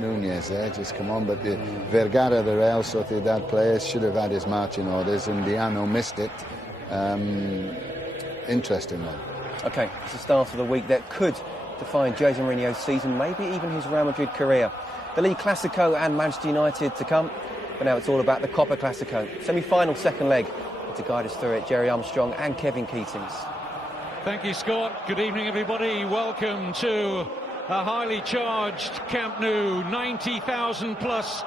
Nunez there, just come on. But the Vergara, the Real Sociedad player, should have had his marching orders, and Diano missed it. Interesting one. OK, it's the start of the week that could define Jose Mourinho's season, maybe even his Real Madrid career. The League Clasico and Manchester United to come, but now it's all about the Copa Clasico. Semi-final second leg. And to guide us through it, Jerry Armstrong and Kevin Keatings. Thank you, Scott. Good evening, everybody. Welcome to a highly charged Camp Nou. 90,000 plus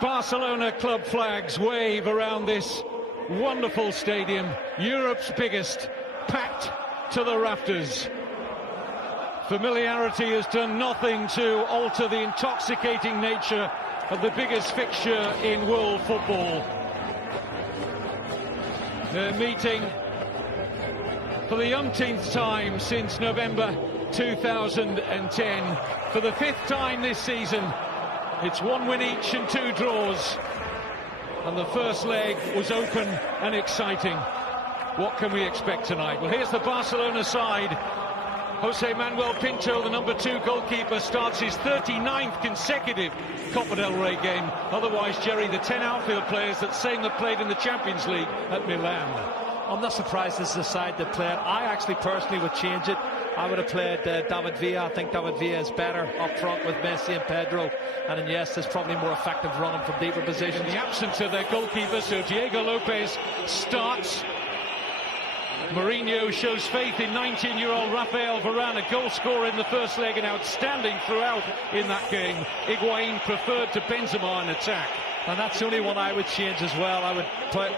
Barcelona club flags wave around this wonderful stadium. Europe's biggest, packed to the rafters. Familiarity has done nothing to alter the intoxicating nature of the biggest fixture in world football. They're meeting for the umpteenth time since November 2010. For the fifth time this season, it's 1 win each and 2 draws. And the first leg was open and exciting. What can we expect tonight? Well, here's the Barcelona side. Jose Manuel Pinto, the number 2 goalkeeper, starts his 39th consecutive Copa del Rey game. Otherwise, Jerry, the 10 outfield players that same that played in the Champions League at Milan. I'm not surprised this is the side that played. I actually personally would change it. I would have played David Villa. I think David Villa is better up front with Messi and Pedro. And Iniesta is probably more effective running from deeper positions. In the absence of their goalkeeper, so Diego Lopez starts. Mourinho shows faith in 19-year-old Rafael Varane, a goal scorer in the first leg and outstanding throughout in that game. Higuain preferred to Benzema in attack. And that's the only one I would change as well. I would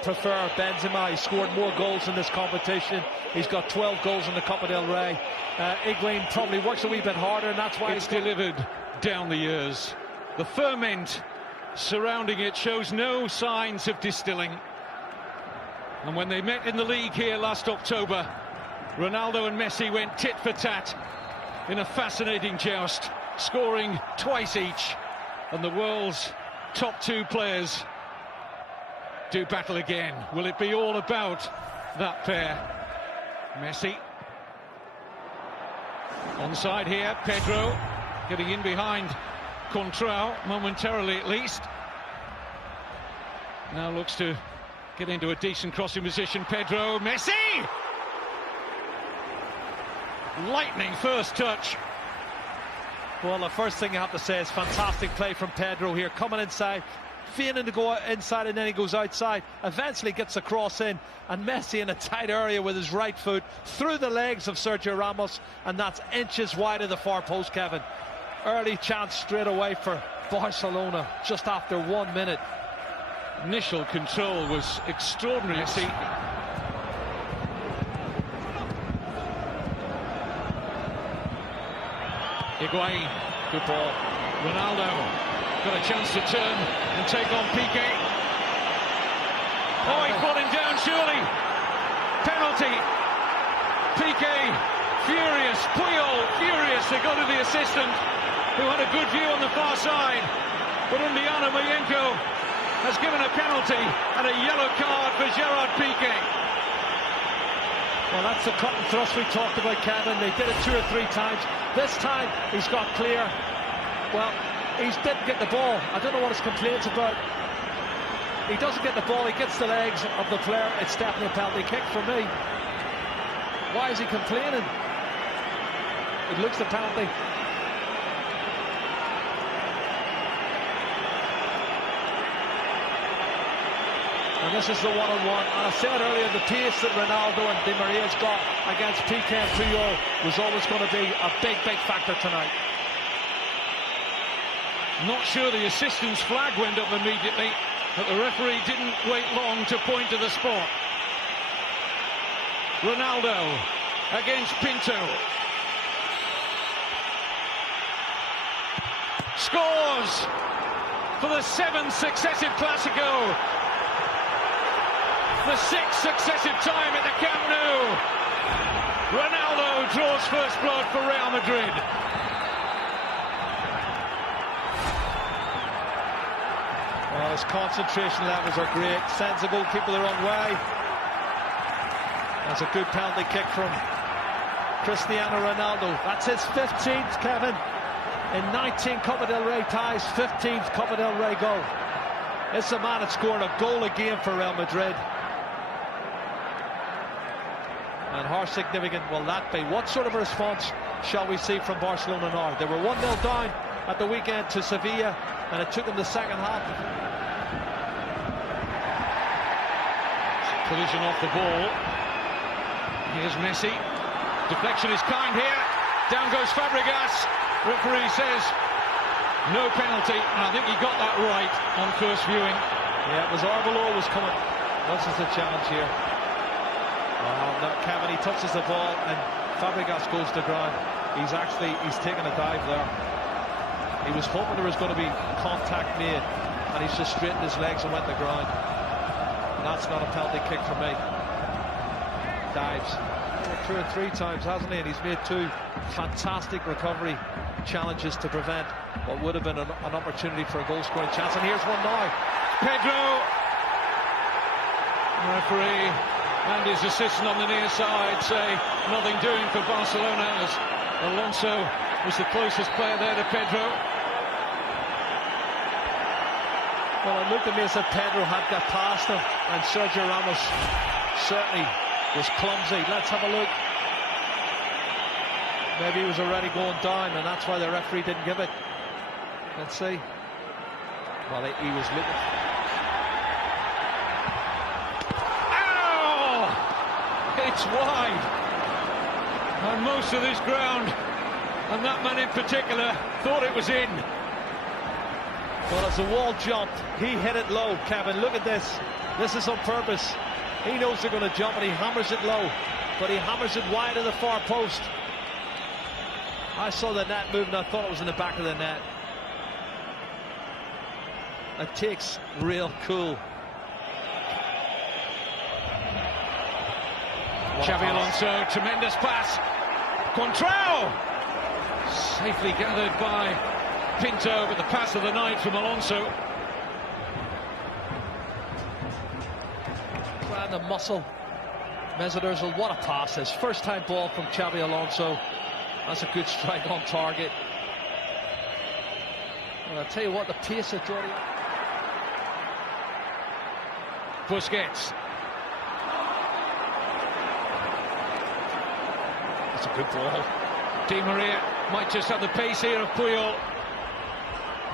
prefer Benzema. He scored more goals in this competition. He's got 12 goals in the Copa del Rey. Higuain probably works a wee bit harder, and that's why it's delivered down the years. The ferment surrounding it shows no signs of distilling. And when they met in the league here last October, Ronaldo and Messi went tit for tat in a fascinating joust, scoring twice each. And the world's top 2 players do battle again. Will it be all about that pair? Messi. Onside here, Pedro getting in behind Contrao, momentarily at least. Now looks to get into a decent crossing position. Pedro, Messi! Lightning first touch. Well, the first thing you have to say is fantastic play from Pedro here, coming inside, feigning to go inside, and then he goes outside, eventually gets a cross in, and Messi in a tight area with his right foot through the legs of Sergio Ramos, and that's inches wide of the far post, Kevin. Early chance straight away for Barcelona just after 1 minute. Initial control was extraordinary. See, Higuain, good ball. Ronaldo got a chance to turn and take on Piqué. Oh, he's falling down, surely. Penalty. Piqué furious. Puyol furious. They go to the assistant, who had a good view on the far side. But Undiano Mayenko has given a penalty and a yellow card for Gerard Piqué. Well, that's the cut and thrust we talked about, Kevin. They did it 2 or 3 times. This time, he's got clear. Well, he didn't get the ball. I don't know what his complaint's about. He doesn't get the ball. He gets the legs of the player. It's definitely a penalty kick for me. Why is he complaining? It looks the penalty. And this is the one-on-one. And I said earlier, the pace that Ronaldo and Di Maria's got against Piqué and Puyol was always going to be a big, big factor tonight. Not sure the assistant's flag went up immediately, but the referee didn't wait long to point to the spot. Ronaldo against Pinto. Scores for the 7th successive Clasico. The 6th successive time at the Camp Nou. Ronaldo draws first blood for Real Madrid. Well, his concentration levels are great. Sends the goalkeeper the wrong way. That's a good penalty kick from Cristiano Ronaldo. That's his 15th, Kevin. in 19 Copa del Rey ties, 15th Copa del Rey goal. It's a man that scored a goal a game for Real Madrid. And how significant will that be? What sort of a response shall we see from Barcelona now? They were 1-0 down at the weekend to Sevilla, and it took them the second half. Collision off the ball. Here's Messi. Deflection is kind here. Down goes Fabregas. Referee says no penalty, and I think he got that right on first viewing. Yeah, it was Arbeloa was coming. This is the challenge here. Oh, Kevin, he touches the ball and Fabregas goes to ground. He's taken a dive there. He was hoping there was going to be contact made, and he's just straightened his legs and went to ground. And that's not a penalty kick for me. Dives. 2 or 3 times, hasn't he? And he's made 2 fantastic recovery challenges to prevent what would have been an opportunity for a goal-scoring chance. And here's one now. Pedro. Referee and his assistant on the near side say nothing doing for Barcelona, as Alonso was the closest player there to Pedro. Well, it looked to me as if Pedro had got past him, and Sergio Ramos certainly was clumsy. Let's have a look. Maybe he was already going down, and that's why the referee didn't give it. Let's see. Well, he was looking. It's wide, and most of this ground, and that man in particular, thought it was in. Well, as the wall jumped, he hit it low, Kevin. Look at this. This is on purpose. He knows they're going to jump, and he hammers it low, but he hammers it wide of the far post. I saw the net move, and I thought it was in the back of the net. It takes real cool. Xabi Alonso, tremendous pass. Contrao! Safely gathered by Pinto, but the pass of the night from Alonso. And the muscle. Mesut Ozil, what a pass. His first time ball from Xabi Alonso. That's a good strike on target. Well, I'll tell you what, the pace of Jordi. Busquets. That's a good ball. Di Maria might just have the pace here of Puyol.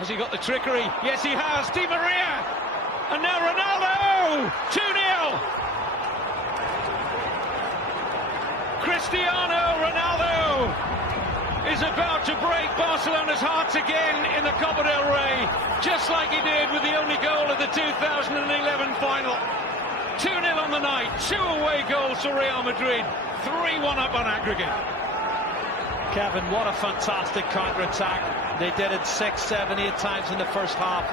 Has he got the trickery? Yes, he has. Di Maria! And now Ronaldo! 2-0! Cristiano Ronaldo is about to break Barcelona's hearts again in the Copa del Rey, just like he did with the only goal of the 2011 final. 2-0 on the night, 2 away goals for Real Madrid, 3-1 up on aggregate. Kevin, what a fantastic counter-attack. They did it 6, 7, 8 times in the first half.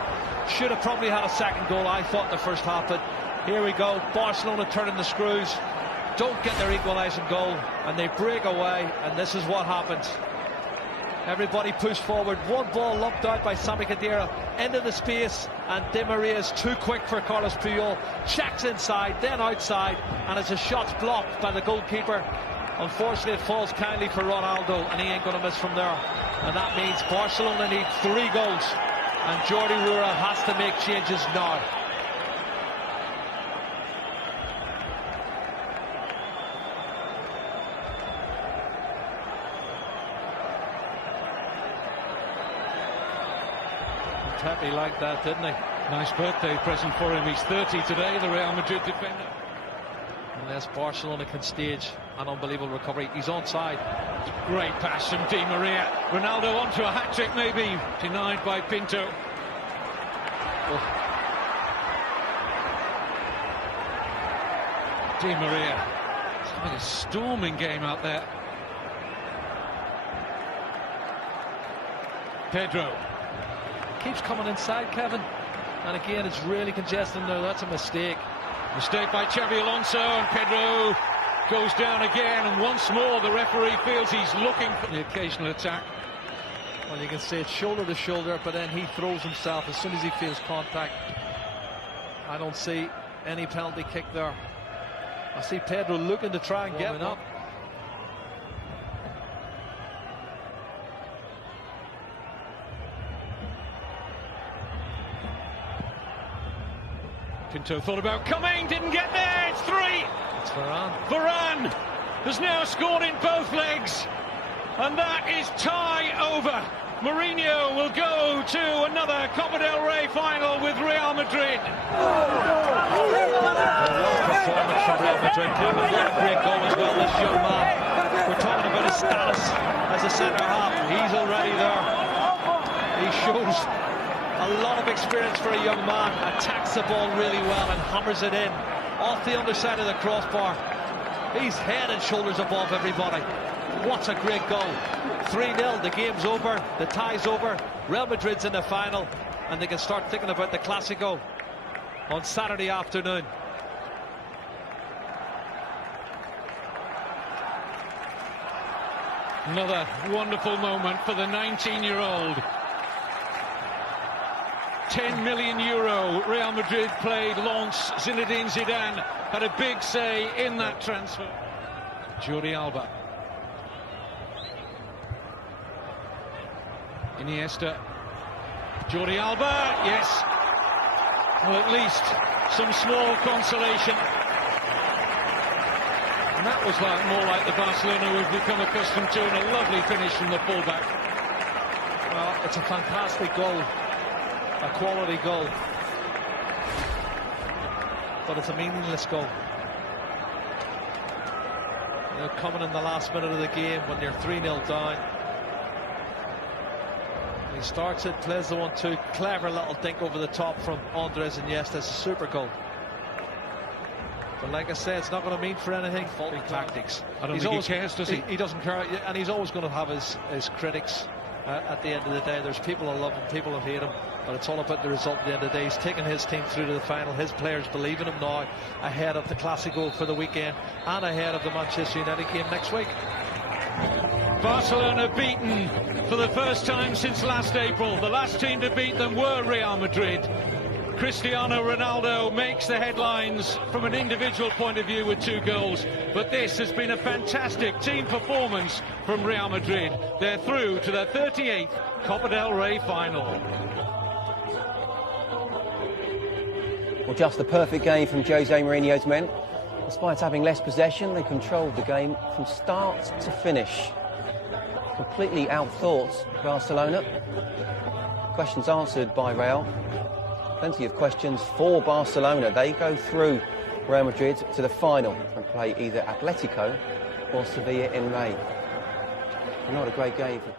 Should have probably had a second goal, I thought, in the first half, but here we go. Barcelona turning the screws, don't get their equalising goal, and they break away, and this is what happens. Everybody pushed forward, one ball lumped out by Sami Khedira into the space, and Di Maria is too quick for Carlos Puyol. Checks inside, then outside, and as a shot's blocked by the goalkeeper, unfortunately it falls kindly for Ronaldo, and he ain't going to miss from there. And that means Barcelona need 3 goals, and Jordi Rura has to make changes now. Happy like that, didn't he? Nice birthday present for him. He's 30 today, the Real Madrid defender. Unless Barcelona can stage an unbelievable recovery. He's onside. Great pass from Di Maria. Ronaldo onto a hat-trick maybe. Denied by Pinto. Oh. Di Maria. It's like a storming game out there. Pedro. Keeps coming inside, Kevin, and again it's really congested now. That's a mistake. Mistake by Xabi Alonso, and Pedro goes down again, and once more the referee feels he's looking for the occasional attack. Well, you can see it's shoulder to shoulder, but then he throws himself as soon as he feels contact. I don't see any penalty kick there. I see Pedro looking to try and get it up. Pinto thought about coming, didn't get there. It's 3. It's Varane. Varane has now scored in both legs, and that is tie over. Mourinho will go to another Copa del Rey final with Real Madrid. Performance from Real Madrid. What a great goal as well, this young man. We're talking about his status as a centre-half. He's already there. He shows a lot of experience for a young man. Attacks the ball really well and hammers it in off the underside of the crossbar. He's head and shoulders above everybody. What a great goal. 3-0, the game's over, the tie's over. Real Madrid's in the final, and they can start thinking about the Clasico on Saturday afternoon. Another wonderful moment for the 19-year-old. 10 million euro Real Madrid played Lens. Zinedine Zidane had a big say in that transfer. Jordi Alba. Iniesta. Jordi Alba, yes. Well, at least some small consolation. And that was more like the Barcelona we've become accustomed to, and a lovely finish from the fullback. Well, it's a fantastic goal. A quality goal. But it's a meaningless goal. You know, coming in the last minute of the game when you're 3-0 down. He starts it, plays the 1-2, clever little dink over the top from Andres Iniesta. It's a super goal. But like I say, it's not going to mean for anything. Faulty tactics. I don't think he cares, does he? He doesn't care, and he's always going to have his critics. At the end of the day, there's people who love him, people who hate him, but it's all about the result at the end of the day. He's taken his team through to the final. His players believe in him now, ahead of the Clasico for the weekend and ahead of the Manchester United game next week. Barcelona beaten for the first time since last April. The last team to beat them were Real Madrid. Cristiano Ronaldo makes the headlines from an individual point of view with 2 goals, but this has been a fantastic team performance from Real Madrid. They're through to their 38th Copa del Rey final. Well, just the perfect game from Jose Mourinho's men. Despite having less possession, they controlled the game from start to finish. Completely outthought Barcelona. Questions answered by Real. Plenty of questions for Barcelona. They go through Real Madrid to the final and play either Atletico or Sevilla in May. Not a great game for